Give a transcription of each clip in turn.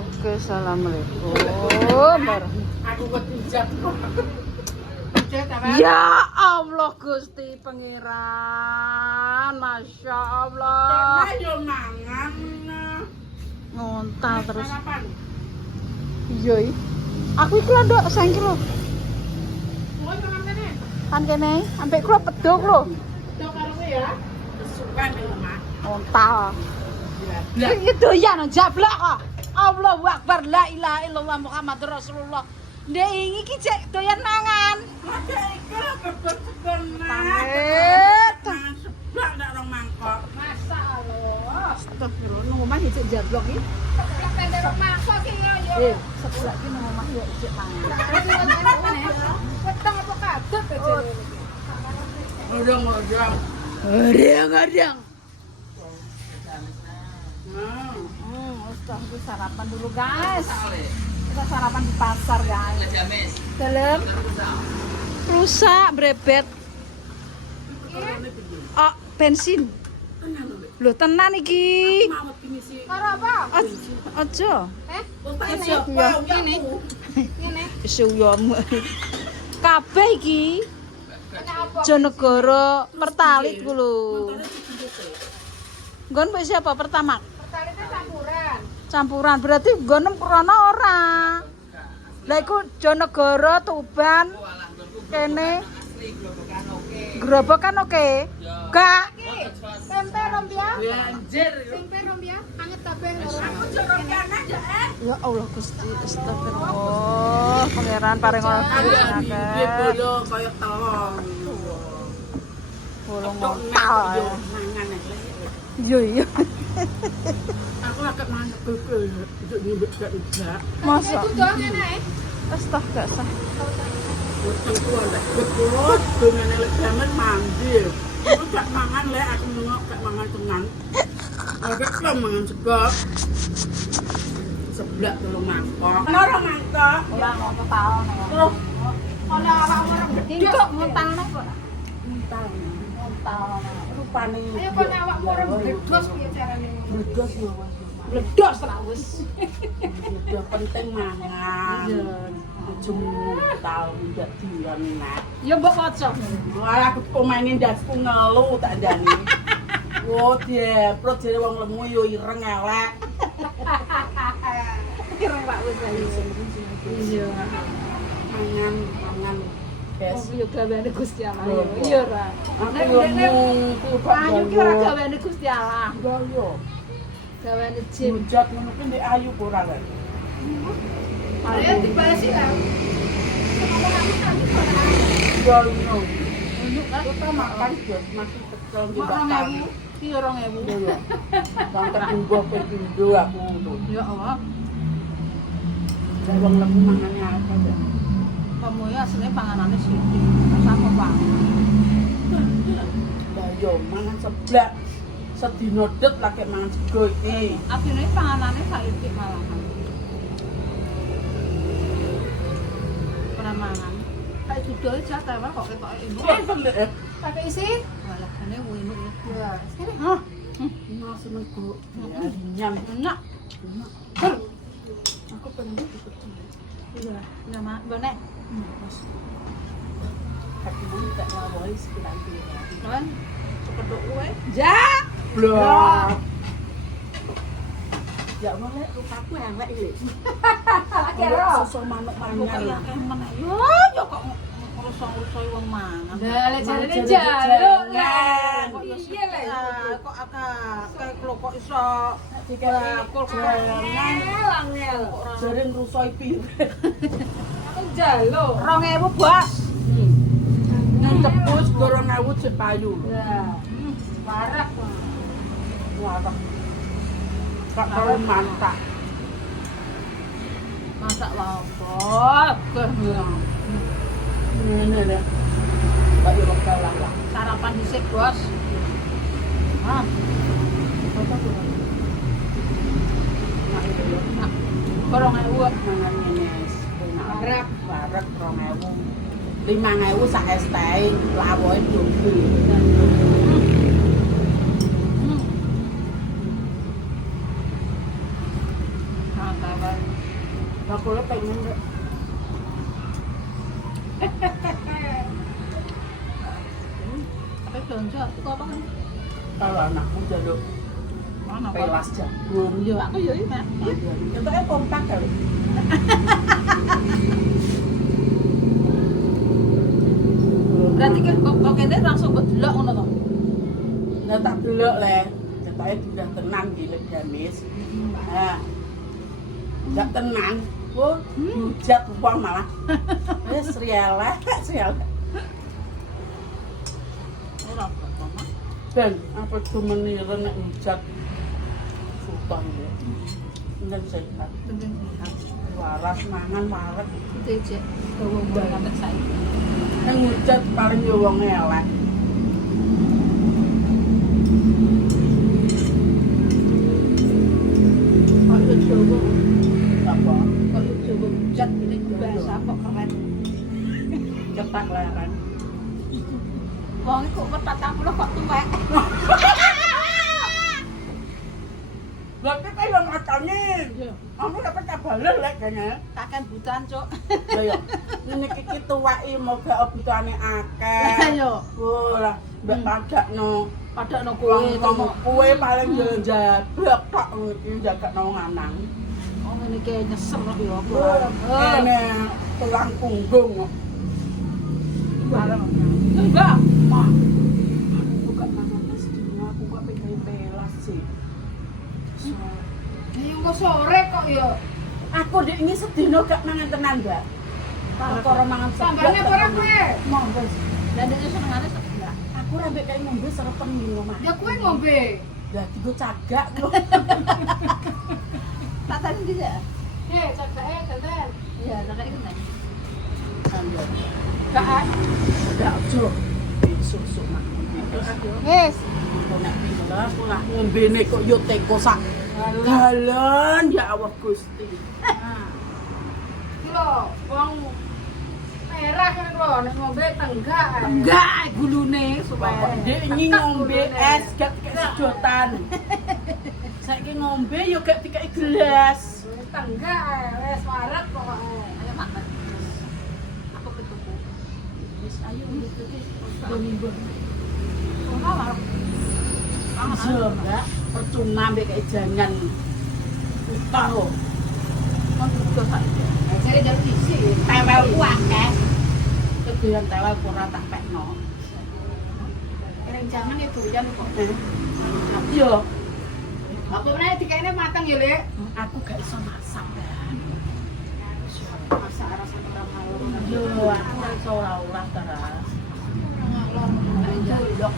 Oke, assalamualaikum. Aku kejak. Ya Allah Gusti Pangeran, Masya Allah. Ayo mangan. Ngontal terus. Sarapan. Iya. Aku iki lho nduk, sang iki lho. Mau mangan kene? Kan kene, ambek kula pedhok lho. Tok karo kowe ya. Kesukaan ning omah. Ngontal. Ya. Iki doyan jablak kok. Allahu Akbar, la ilaha illallah Muhammadur Rasulullah. Ndek iki cek doyan mangan. Ada iki lho bebek segon. Pamit. Seblak ndak rong mangkok. Masa Allah. Astagfirullah, nang omah cek jablok iki. Sebelah pendek mangkok ki yo. Sebelah iki nang omah yo cek mangan. Ketang apa kadut aja. Udang. Adang. Hmm. Kita sarapan dulu guys. Kita sarapan di pasar guys. Dalam rusak brebet. Oh, bensin. Loh tenan iki. Mau misi. Karo apa? Aja. Aja Ini. Ngene. Suyomu. Kabeh iki Jonegoro Pertalit ku lho. Nggon mbek siapa pertama? Pertalitnya campuran. Campuran berarti nggonem krana ora. Lah iku Jonegoro Tuban kene Grobokan oke. Gak. Tempe rompia. Anjir. Tempe rompia. Anget kabeh loro. Aku jorok aja Ya Allah Gusti, astagfirullah. Pangeran paring ora Dia bolo koyo telong. bolong ngontal. Mangan aja. Iya. Aku agak mangan beke untuk nyubek gak juga. Masa? Itu doang enak. Astag gak sah. Aku ada betul dengan elek zaman mandi. Aku gak mangan lek aku nengok gak mangan tenan. Agak kan mangan sego. Seblak telung mangkok. Ora mangkok. Ora ngono taon. Terus Ana awakmu orang gede kok ngontalno kok. Ngontal. rupane. Ayo kon awakmu orang bledos piye carane? Bledos ya. Bledos ra wis. Udah penting mangan. Ujung tau ndak dilan nak. Ya mbok waca. Malah aku pemainin dasku ngelu tak ndani. Oh, dia perut jare wong lemu yo ireng elek. Ireng ra wis ae. Iya. Mangan. Guys. Oh, yo gaweane Gusti Allah. Iya ra. Aku yo mungku kok. Ayu ki ora gaweane Gusti Allah. Yo. Gaweane jin. Jujat ngono ki ndek ayu kok ora lek. Ayo dibalesi lah. Yo yo. Kita makan guys, masih kecil di bakal. Ki 2000. Yo. Sampai tumbuh ke pindo aku ngono. Ya Allah. Jare wong lemu mangane apa ya? Kamu ya aslinya panganannya sithik. Sama Pak. Lah yo mangan seblak. Sedino det lagi mangan sego iki. Aslinya panganannya sithik malahan. Pernah mangan. Kayak dudul jatah wae kok ketok ibu. Pakai isi? Walah, ini winu ya. Ya. Sini. Hah. Mas senengku. Nyam. Enak. Aku pengen ikut. Iya, nama bonek. Tapi mau tak ngawali sekitar itu. Kan cepedok kowe. Ja. Blok. Ya boleh rupaku elek iki. Kero. Susu manuk Mangan mangan. ya kemen. Yo kok ngrusok-ngrusok wong mangan. Lah lek jarene Mangan jaluk jangan. lah. Kok ya Piye lek? kok kayak lho kok iso Bakul jangan. Angel. Jare ngrusoi pire. Aku jaluk. 2000, Bos. Nang tebus 2000 cek payu. Ya. Parah kok. Wah. Kak kalau mantap. Masak apa? Ini deh. Bayu lokal lah. Sarapan dhisik, Bos. Ah, Apa tuh? Nah, itu ya. nak 2000. Mangan ini. Barak. Barak 2000. 5000 sak es teh, lawoe dulu. Bakule pengen deh. Tapi belanja itu apa kan? Kalau anakmu jaluk Mana pelas jagung. Yo aku yo iki, Mak. Contohnya kompak kali. Berarti kan kok kene langsung mbok delok ngono to. Nah tak delok le. Contohnya sudah tenang gilek gamis. Nah. Enggak tenang. Oh, hujat uang malah. Wis rialah, rialah. Ora apa-apa, Mak. Dan apa cuma niru nek hujat sultan ya. Ndak sehat. Penting Waras mangan waras. itu aja. Dawa banget saiki. Yang hujat paling yo wong elek. Kalau Jawa, Apa? kalau Jawa hujat ini bahasa kok keren. Cetak leren. Wong iku umur 40 kok tuwek. Berarti kayak macamnya. Iya. Kamu dapat kabalen lek kayaknya. Kakek butan, Cuk. Lah yo. Ini kiki tuwaki moga obutane akeh. Ayo. Oh lah, mbak padakno. Padakno kowe Kowe kowe paling yo jablok tok iki jagakno wong lanang. Oh ngene iki nyesel kok ya apa. Kene tulang punggung kok. Bareng. Enggak. Mah. Aku gak mangan es dino, aku gak pengen pelas sih. Ayo kok sore kok ya. Aku dek ini sedino gak mangan tenan, Mbak. Perkara mangan Tambahnya gak ora tenan. kowe. Mau wis. Lah ndekne senengane sebelah. Aku rambek kayak ngombe serepen ngombe mah. Ya kowe ngombe. Lah digo cagak kok. Tak tadi bisa. Cagake genten. Iya, kakek kena. Sambil. Gak ojo. Susuk mah. Wes. Nek pindah aku lah ngombene kok yo teko sak galon ya Allah Gusti. Iki lho, wong merah kan lho nek ngombe tenggak. Enggak gulune supaya dia ini ngombe es gak kayak sedotan. Saiki ngombe yo gak dikai gelas. Tenggak wes warak pokoke. Ayo makan. Aku ketemu. Wis ayo gitu wis. Minggu. Oh, malah. Iso enggak percuma mbek kayak jangan utah kok. Kon butuh saiki. Jadi jalur isi. Tewel ku akeh. Kedoyan tewel ora tak pekno. Keren jangan itu jan kok. Yo, Apa meneh dikene mateng ya, Lek? aku gak iso masak kan. Masak rasa ora malu. Yo, aku gak iso ora-ora terus. Jolok.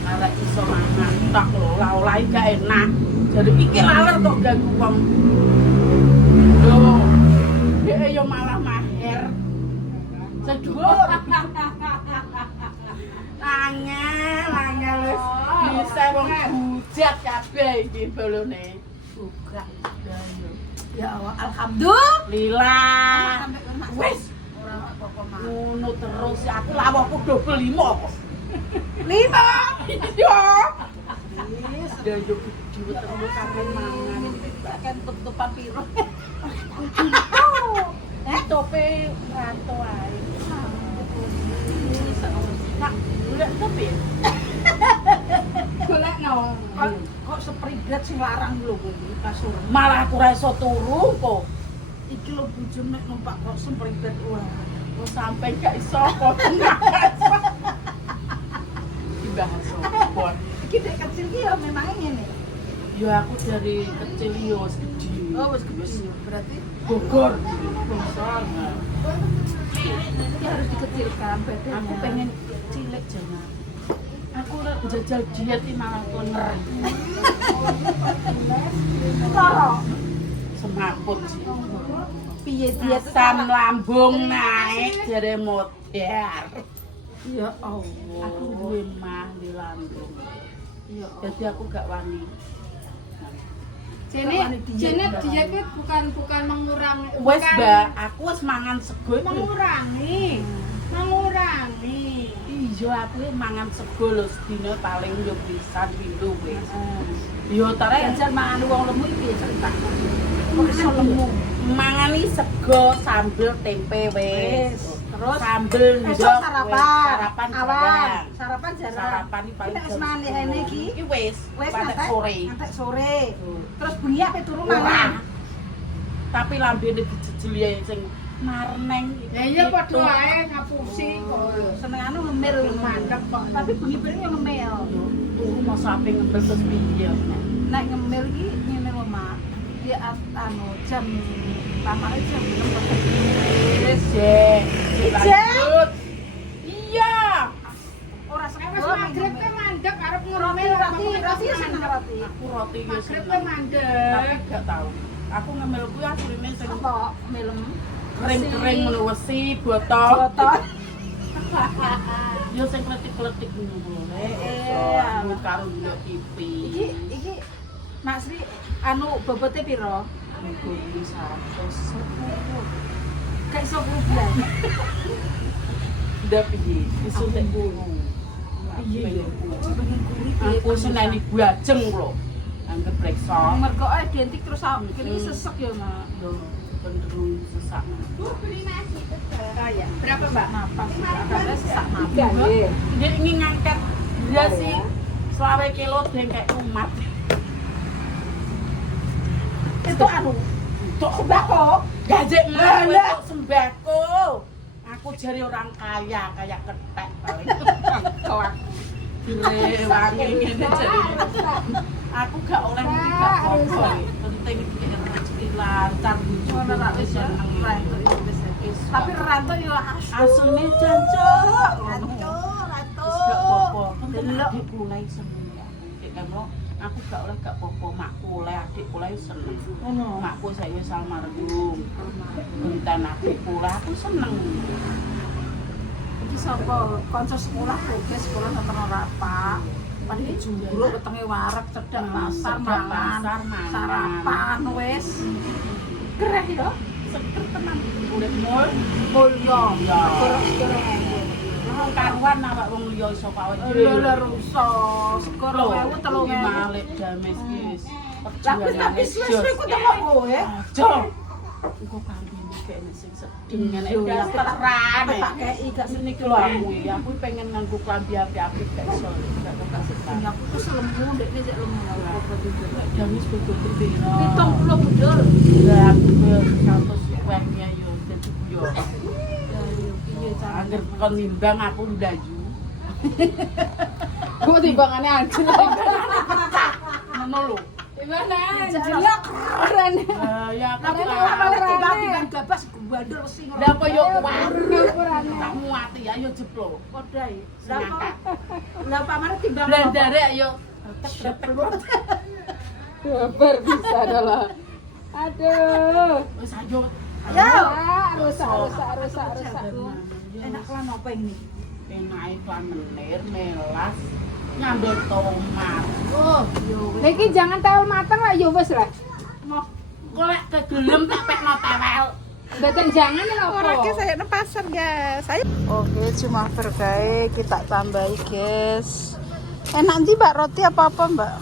Arek iso mangan tak lho, olah gak enak. Jadi iki laler kok ganggu wong. Yo. Dhek yo malah mahir. Sedur. Angel wis bisa wong hujat kabeh iki bolone. Bukan. Ya Allah, alhamdulillah. Lila. Wis Ora apa-apa, Mak. ngono terus aku lawakku double 5 kok. 5. Iya. Wis yo yo diwet terus sampe mangan. Kan tutupan piro. Tope ranto ae. Nak, golek tope. Golekno. Kok sepribet sing larang lho kowe kasur. Malah aku ra iso turu kok. Iki lho bojone nek numpak kok sepribet wae. Kok sampe gak iso kok. Dibahas apa? Iki dek kecil ki ya memang ngene. Ya aku dari kecil yo wis gede. Oh, wis gede. Berarti Bogor. Bogor. ini harus dikecilkan badannya. Aku pengen cilik jangan. Aku jajal diet ini malah toner. Loro. Semaput sih. Piye dia tuh Asam lambung naik dari modern. ya Allah. Aku duwe mah di lambung. Ya Allah. Jadi aku gak wani. Jene diet itu bukan mengurangi. Wes bukan Mbak, aku wis mangan sego iku. mengurangi. Mengurangi. Yo aku mangan sego lho sedina paling yo pisan pindho wis. Yo tare Jajan mangan wong lemu iki cerita. kok iso lemu. Mangani sego sambel tempe wis. Terus sambel esok ndok sarapan. sarapan Awan. Sarapan jarang. Sarapan iki paling Nek wis mangan lehene iki. Iki wis Ngantek sore. Ngantek sore. Terus bengi ape turu Ora. mangan. Tapi lambene dijejeli ae sing marneng. Ya iya padha wae ngapusi kok. Senengane ngemil Mandek kok. Tapi bengi-bengi yo ngemil. Turu mau sampe ngembel terus piye. Nek ngemil iki ngene lho, Mak. Dia jam pamane jam 6. Wis, Jek. Lanjut. Iya. Ora Wis sego magrib ke mandek arep roti ngemil roti seneng roti. Aku roti yo Magrib seneng. ke mandek. Tapi gak tahu. Aku ngemil kuwi asline sing Apa melem kering-kering ngono wesi botol. botol. Yo sing kletik-kletik ngono lho. Aku karo ndelok TV. Iki Mas Sri anu bobote piro? Iku iki 110. Kayak iso rupiah. Ndak piye? Disuntik guru. Iya. Aku seneni bajeng lho. Anggap reksa. Mergo identik terus kene sesek ya, Mak. Yo cenderung sesak. Kayak berapa, Mbak? Napas. Ada sesak napas. Dia ingin ngangkat dia sih 20 kilo dengkek umat. Itu anu Untuk sembako. gajek Lah, mau lah. untuk sembako. Aku jari orang kaya, kayak ketek paling. Kelak. Gile wangi ngene jari. Aku gak oleh mesti gak apa-apa. Penting rezeki lancar Ngono ra wis ya. Tapi rantau yo asune jancuk. Rantau. Wis gak apa-apa. Penting adikku mulai seneng ya. Dek kamu aku gak oleh gak apa-apa, makku oleh adikku oleh seneng. Ngono. Makku saya almarhum. Benten adikku oleh aku seneng. Iki sapa kanca sekolah progres sekolah nonton apa? Pasti jumbruk wetenge wareg cedhak pasar mangan. Sarapan wis. Gereh yo. Seger tenan urip mul. Mulya. Ya. Segoro Wong karuan awak wong liya iso kawet Lho lho rusa. Segoro 1000 3000. Malik dames ki wis. Tapi suwe-suwe ku teko kowe. Aja. Engko kambing kene sing sedeng ngene dasteran. Tak kei gak Sini ki lho aku pengen nganggo klambi apik-apik gak iso. Gak kasih Ya aku tuh selemu ndekne cek lemu apa juga. damis betul piro. 70 budul. Lah aku ke 100 kuenya yo dadi yo. Ya yo piye cara. Angger kon nimbang aku ndayu. Kok timbangannya anjir. Ngono lho. Gimana? Jelek keren. Ya Tapi aku nek malah tiba-tiba gabas bandel mesti ngono. Lah koyo Ukurannya. tak muati ayo jeplo. Kodai. Lah Semangat. lah pamane timbang. Blandare ayo. Kabar bisa adalah. Aduh. Wis ayo. Ya. Rusak. Enak lan apa ini? Enak iklan menir, melas, nyambel tomat. Oh, yo wis. Niki jangan tewel mateng lah yo wis lah. Mau golek kegelem tak pekno tewel. Mboten jangan lho apa. saya ke pasar, guys. Oke, cuma bergae kita tambahi, guys. Enak nanti Mbak roti apa-apa, Mbak?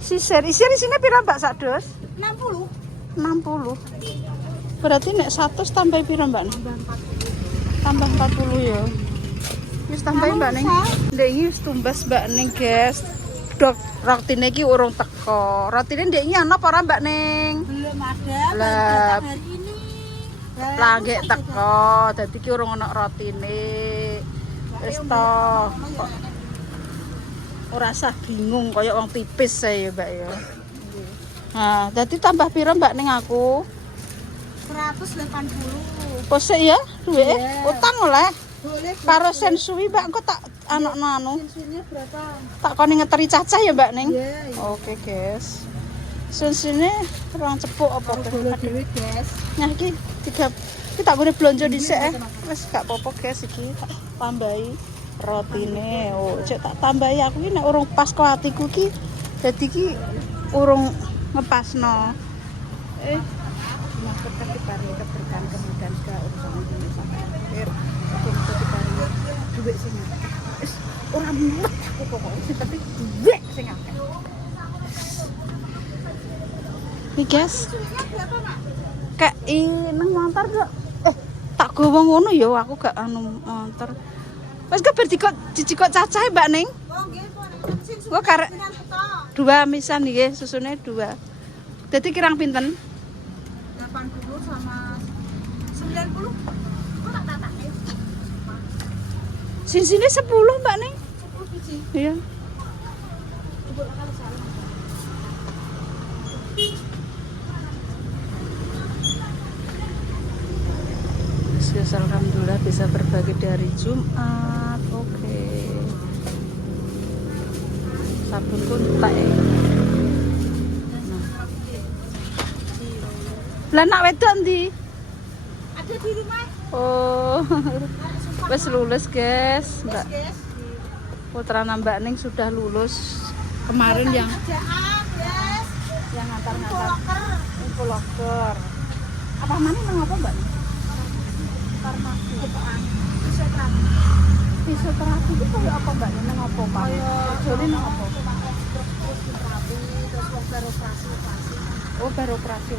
Sisir. Isir isine pira, Mbak, sak dos? 60. 60. Berarti nek 100 tambah pira, Mbak? Tambah 40 ya. Wis tambahin Mbak Ning. Ndek iki wis tumbas Mbak Ning, guys. Dok, rotine iki urung teko. Rotine ndek iki ana apa ora, Mbak Ning? Belum ada Lah, hari ini. lagi teko. Dadi iki urung ana rotine. Wis to. Kok ora usah bingung kaya wong pipis saya, Mbak ya. Nah, dadi tambah pira Mbak Ning aku? 180. Posek ya, duwe utang oleh. Boleh. Karo sen suwi Mbak engko tak anakno anu. Pensiunnya berapa? Tak koni ngeteri cacah ya Mbak Ning. Iya. Oke, guys. Sensine orang cepuk apa tuh? Boleh duit, guys. Nah iki kita boleh belanja dhisik wis gak apa-apa guys iki tak tambahi rotine. Oh, cek tak tambahi aku iki nek urung pas kok atiku iki dadi iki urung ngepasno. Nah, berkat diparingi keberkahan kemudahan segala urusan ini sampai akhir. Muga diparingi duit sing akeh. Wis ora mumet aku pokoknya sing penting duit sing akeh. Nih guys. Kayak nang montor kok. Tak gowo ngono ya aku gak anu montor. Wis ke dicikok cacahe Mbak Ning. Oh nggih, Gua karek 2 misan nggih, susune 2. Dadi kirang pinten? 80 sama 90. Kok tak tatake? Sini 10 Mbak Ning. 10 biji. Iya. Coba kali salah. Yes, alhamdulillah bisa berbagi di hari Jumat. Oke. Sabun pun tak ya. Lah nak wedok ndi? Ada di rumah. Oh. Wes lulus, guys. Mbak Guys, putra Mbak Ning sudah lulus. Kemarin yang kerjaan, guys. ngantar-ngantar Loker. infoloker. Apa mana nang apa, Mbak? Farmasi. Fisioterapi. Fisioterapi itu kayak apa, Mbak? Nang apa, Pak? Jadi nang apa? Terus terapi, terus baru operasi. Oh, baru operasi.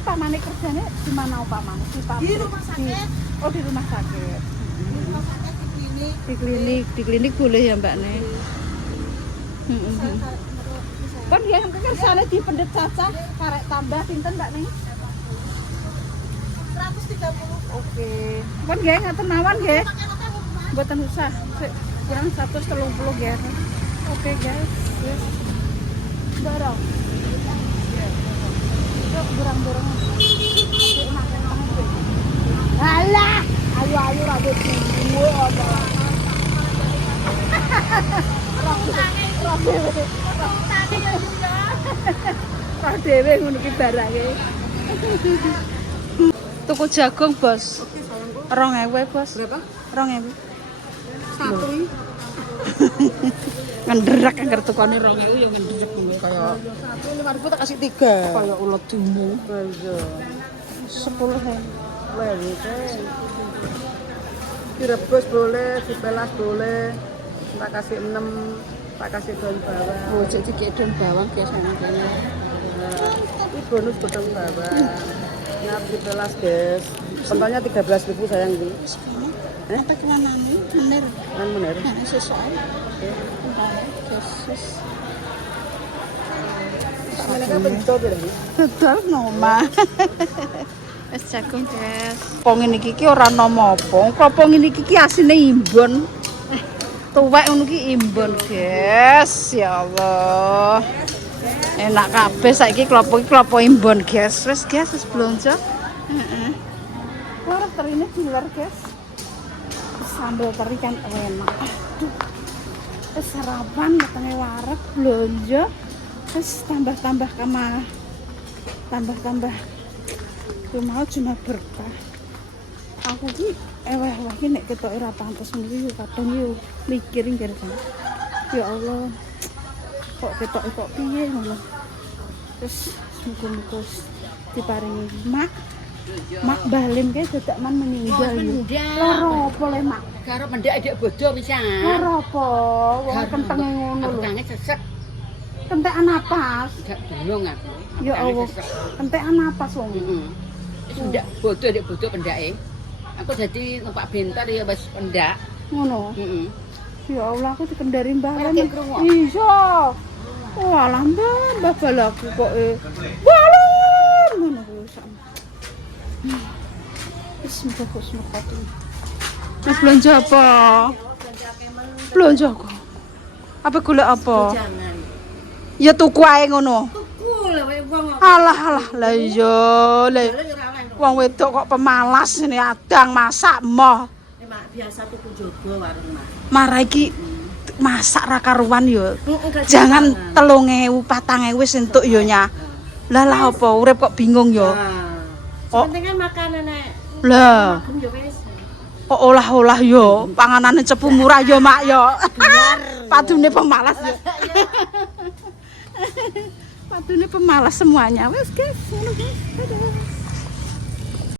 Pamane kerjanya di mana, Pak Man? Di pabrik? Di rumah sakit. Oh, di rumah sakit. Di rumah sakit, di klinik. Di klinik boleh ya, Mbak Ne? Kan dia yang kersane di pendet caca, karek tambah pinten, Mbak Ne? 130. Oke. Kan nggih ngaten mawon nggih. Pakai apa rumah? Mboten usah. Sik, kurang 130 nggih. Oke, guys. Yes. Dorong. Yuk, burang-burang. Alah, ayu-ayu rambut gue apa. Roh dhewe ngono ki barange. Tuku jagung, Bos. 2.000, Bos. Berapa? 2.000. Satu ini. Ngenderak anggar tukane 2.000 ya ngenderak kuwi kaya Satu 5.000 tak kasih 3. kaya ulet dumu. Iya. 10 he. Wewe teh. Direbus boleh, dipelas boleh. Tak kasih 6, tak kasih daun bawang. Oh, jadi kayak daun bawang guys memang kayaknya. Ini bonus daun bawang. Nah, dipelas guys. Contohnya 13.000 sayang ini. Apa kemana nih? Bener. Kan bener. Nah, sesuai. Yesus. Mereka bentuk gitu. Betul noma. Wes jagung guys. Pong ini kiki ora nama apa. Klopo ngene iki asine imbon. Tuwek ngono ki imbon, guys. Ya Allah. Enak kabeh saiki klopo iki klopo imbon, guys. Wes guys, wis blonjo. Heeh. Wah, terine diler, guys. Sambal teri kan enak. Aduh. Wis sarapan ketenge wareg blonjo. Wis tambah-tambah kamar. Tambah-tambah. Ku mau cuma berkah. Aku ki eweh-eweh ki nek ketoke ora pantes ngono iki kadang yo mikir ngger kan. Ya Allah. Kok ketoke kok piye ngono. Terus muga-muga diparingi mak balim kae dadak man meninggal. Loro apa le mak? Karo mendak adik bodoh bisa. Loro apa? Wong kentenge ngono lho. Kange sesek, Kentekan napas. gak dunung aku. Ya Allah. Kentekan napas wong. Heeh. Wis mendak bodoh adik bodoh pendake. Aku jadi numpak bentar ya wis pendak. Ngono. Heeh. Ya Allah aku dikendari Mbah Ora Lan. krungu. Iya. Walah Mbah balaku kok Balan ngono kuwi sak. Bismillahirrahmanirrahim. Mas belanja apa? Belanja aku. Apa golek apa? Jangan. Ya tuku ae ngono. Tuku lho wong. Alah lah iya le. Wong wedok kok pemalas ini adang masak moh. Mak biasa tuku jogo warung Mas. Marah iki masak ra karuan yo. Jangan 3.000 4.000 wis entuk yo nya. Lah lah apa urip kok bingung yo. Oh. Penting makanan nek. Lah, Yo wis. kok olah-olah yo, panganane cepu murah yo mak yo. Padune pemalas yo. Waduh ini pemalas semuanya. Wes guys, ngono guys. Dadah.